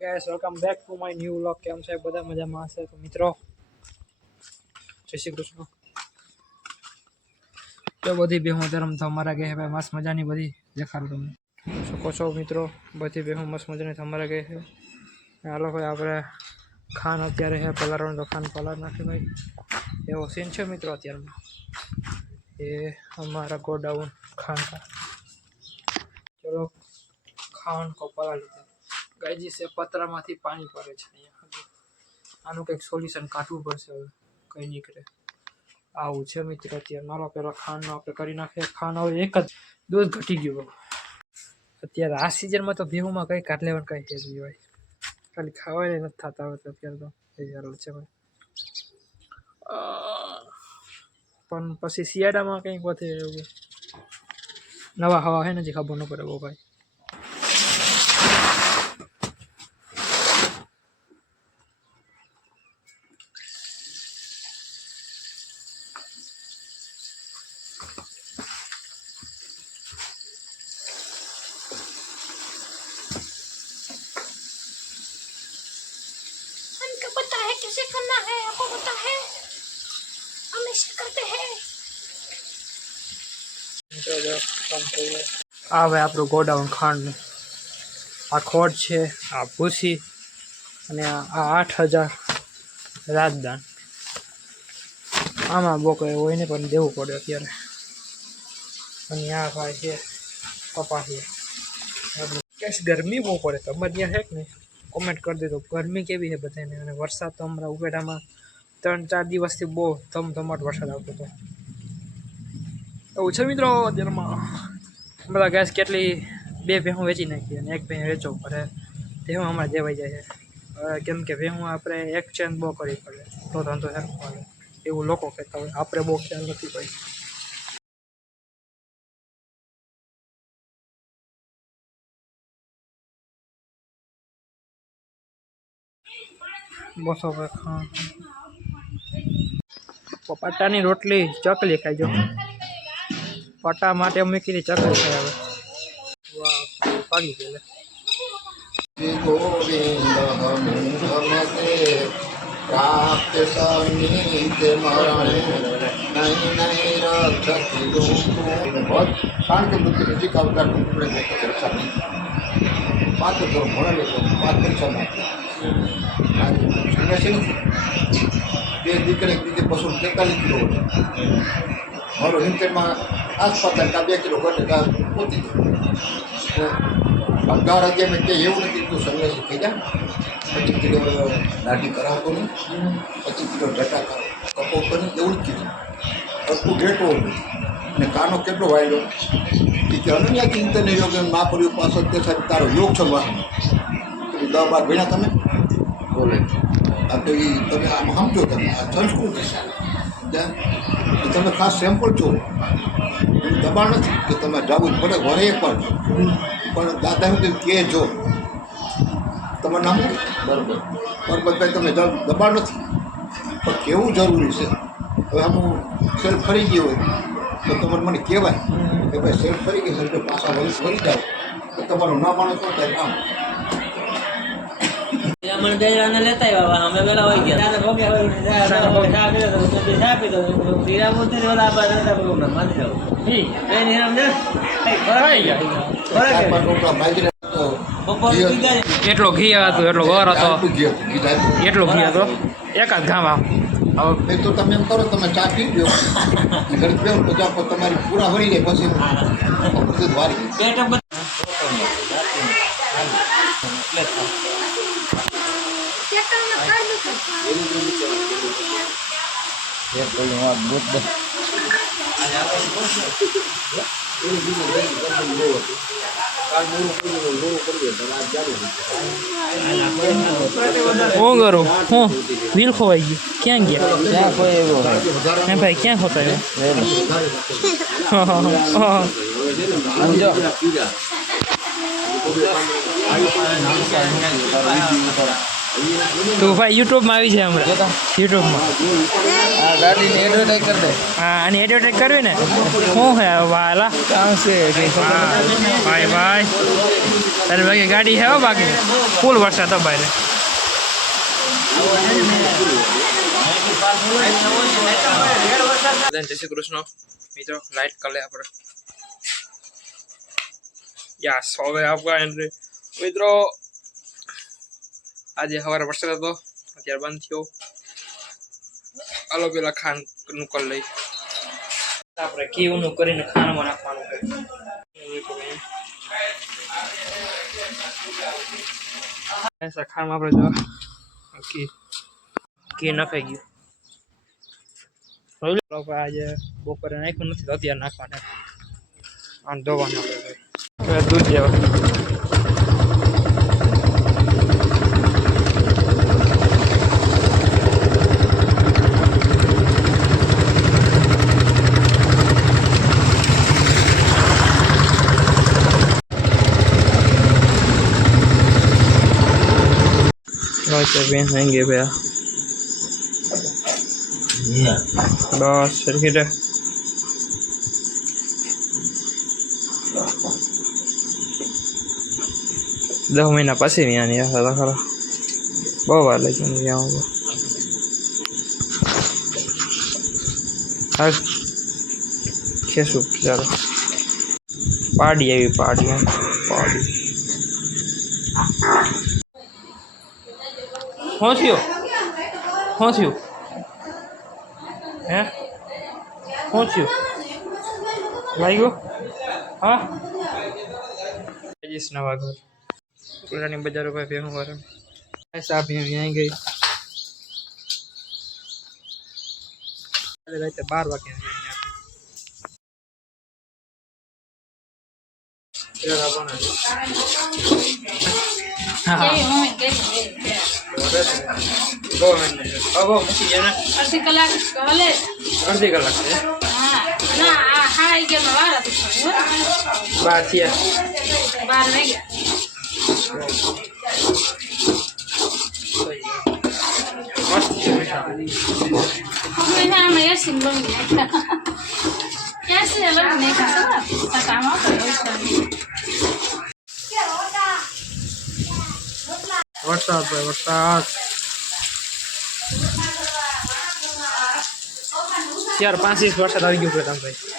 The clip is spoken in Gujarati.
Guys welcome back to my new vlog. કેમ છે બધા મજામાં હશે તો મિત્રો જય શ્રી કૃષ્ણ. તો બધી બેહું ધરમ તમારા ગઈ ભાઈ મસ્ત મજાની બધી દેખાડું તમને શકો છો મિત્રો. બધી બેહું મસ્ત મજાની તમારા ગઈ છે. હાલો ભાઈ આપણે ખાન અત્યારે હે પલાળવાનું તો ખાન પલાળ નાખે ભાઈ. એવો સીન છે મિત્રો અત્યારમાં. એ અમારા ગોડાઉન ખાન का चलो खान को पला लेते गायजी से पतराમાંથી પાણી પડે છે અહીંયા. આનું કંઈક સોલ્યુશન કાઢવું પડશે હવે કંઈ નીકળે આવું છે મિત્રો અત્યારે. મારો પેલા ખાંડનો આપણે કરી નાખીએ. ખાંડ હવે એક જ દૂધ ઘટી ગયું અત્યારે આ સિઝનમાં તો ભેહુમાં કંઈ કાઢ લેવાનું કંઈ છે જ ભાઈ. ખાલી ખાવાય નથી થતા હવે તો અત્યારે તો એ હાલ છે ભાઈ. પણ પછી શિયાળામાં કંઈક વધે એવું નવા હવા હે ને જે ખબર ન પડે બહુ ભાઈ. पता है कैसे करना है, आपको पता है, हम ऐसे करते हैं। આ ભાઈ આપણું ગોડાઉન ખાંડનું. આ ખોટ છે, આ ભૂસી અને આ 8000 રાજદાન. આમાં બહુ કંઈ હોય ને પણ દેવું પડે અત્યારે. અને આ ભાઈ છે કપાસી. કેસ ગરમી બહુ પડે તમારે ત્યાં છે કે નહીં કોમેન્ટ કરી દેજો. ગરમી કેવી છે બધાને. અને વરસાદ તો હમણાં ઉગેડામાં 3-4 દિવસથી બહુ ધમધમાટ વરસાદ આવતો હતો એવું છે મિત્રો અત્યારમાં. બધા ગેસ કેટલી 2 ભેહું વેચી નાખી અને 1 ભેહ વેચવું પડે. ભેહું હમણાં દેવાઈ જાય છે કેમ કે ભેહું આપણે એક્સચેન્જ બહુ કરવી પડે તો ધંધો સરખો હાલે એવું લોકો કહેતા હોય. આપણે બહુ ખ્યાલ નથી ભાઈ. બસો હા પટાની રોટલી ચકલી ખાઈજો. પટા માટે મૂકી ચકલી ખાઈ હવે. વાહ પાડી ગયેલે. गोविंद हमते प्राप्त समीत मरण नहीं नहीं रक्षति बहुत कारण के बुद्धि नजीक अवतार टुकड़े देखते रक्षा मात्र तो भोला लेते मात्र परीक्षा मारते संन्यासी नहीं બે દીકરે બીજે 243 કિલો મારો હિંમતમાં આસપાસ 2 કિલો ઘટે પોતી અગિયાર અગિયાર મેં કે એવું નથી તું સંન્યાસી થઈ જા. 25 કિલો દાઢી કરાવતો નહીં, 25 કિલો જટા કપાવતો નહીં એવું જ કીધું. તું ઘેટો અને કાનો કેટલો વાયલો કે અનન્ય ચિંતન યોગ મહાપરિયો પાછળ તે સાહેબ તારો યોગ છે વાહ 10-12 ભણ્યા તમે બોલે આ તો એ તમે આમ સમજો. તમે આ સંસ્કૃતિ તમે ખાસ સેમ્પલ છો. દબાણ નથી કે તમે જવું પડે ઘરે એક વાર પણ દાદા હું કહેજો તમારું નામ બરાબર પરબતભાઈ તમે દબાણ નથી પણ કહેવું જરૂરી છે. હવે આમ સેલ્ફ ફરી ગયો હોય તો તમારે મને કહેવાય કે ભાઈ સેલ્ફ ફરી ગઈ છે પાછા ફરી જાઓ તો તમારું ના માણસ શું થાય કામ. મને બે જણા લેતા આવ્યા અમે પેલા હોય ગયા ભોગે આપી દો પીરા બોલતે ઓલા માની જાવ એટલો ઘી હતો એટલો ગોર હતો એટલો ઘી હતો એક જ ગામ. હવે તો તમે એમ કરો તમે ચા પી લો ઘડી પીઓ તો ચા તમારી પૂરા ભરી જાય પછી વારી હું કરું હું વીલ ખોવાઈ ગયું. ક્યાં ગયા હે ભાઈ ક્યાં ખોતા તો ભાઈ યુટ્યુબમાં આવી જાય હમણાં યુટ્યુબમાં આ ગાડીને એડવર્ટાઈઝ કરી દે. હા આની એડવર્ટાઈઝ કરવી ને શું હે વાલા આવશે કે ભાઈ ભાઈ તારે ભાઈ ગાડી છે હો બાકી ફૂલ વરસાદ હતો બહાર જય શ્રી કૃષ્ણ મિત્રો લાઈટ કરે આપણે યસ હવે આપવા મિત્રો આજે સવારે વરસાદ હતો અત્યારે બંધ થયો આલો પેલા ખાંડનું કર લઈ આપણે કેવું કરીને ખાંડમાં નાખવાનું ખાંડમાં આપણે જો ઘી નખાઈ ગયું આજે બપોરે નાખ્યું નથી તો અત્યારે નાખવાના આમ ધોવાનું આપણે દૂધ જેવા भैंस महंगे भैया बस सरखी 10 महीना પછી નહીં આની આ ખરા બહુ વાર લાગી મને ત્યાં હા ખેસું ચાલો પાડી આવી પાડી પાડી શું થયું હે શું થયું લાગ્યું હા જઈશ નવા ઘર પુરાની બજારો ભાઈ ભેહું વાળા સાહેબ અહીં ગઈ રાતે 12 વાગે અડધી કલાક હાલે. અડધી કલાક છે હા ના આ હાઈ ગયા વાર હતી 12 થયા 12 વાગ્યા મસ્ત છે મીઠા અમે આમાં એસી બંધ નાખ્યા એસી અલગ નાખ્યા સર કામ વરસાદ ભાઈ વરસાદ 4-5 ઇંચ વરસાદ આવી ગયો પ્રથમ ભાઈ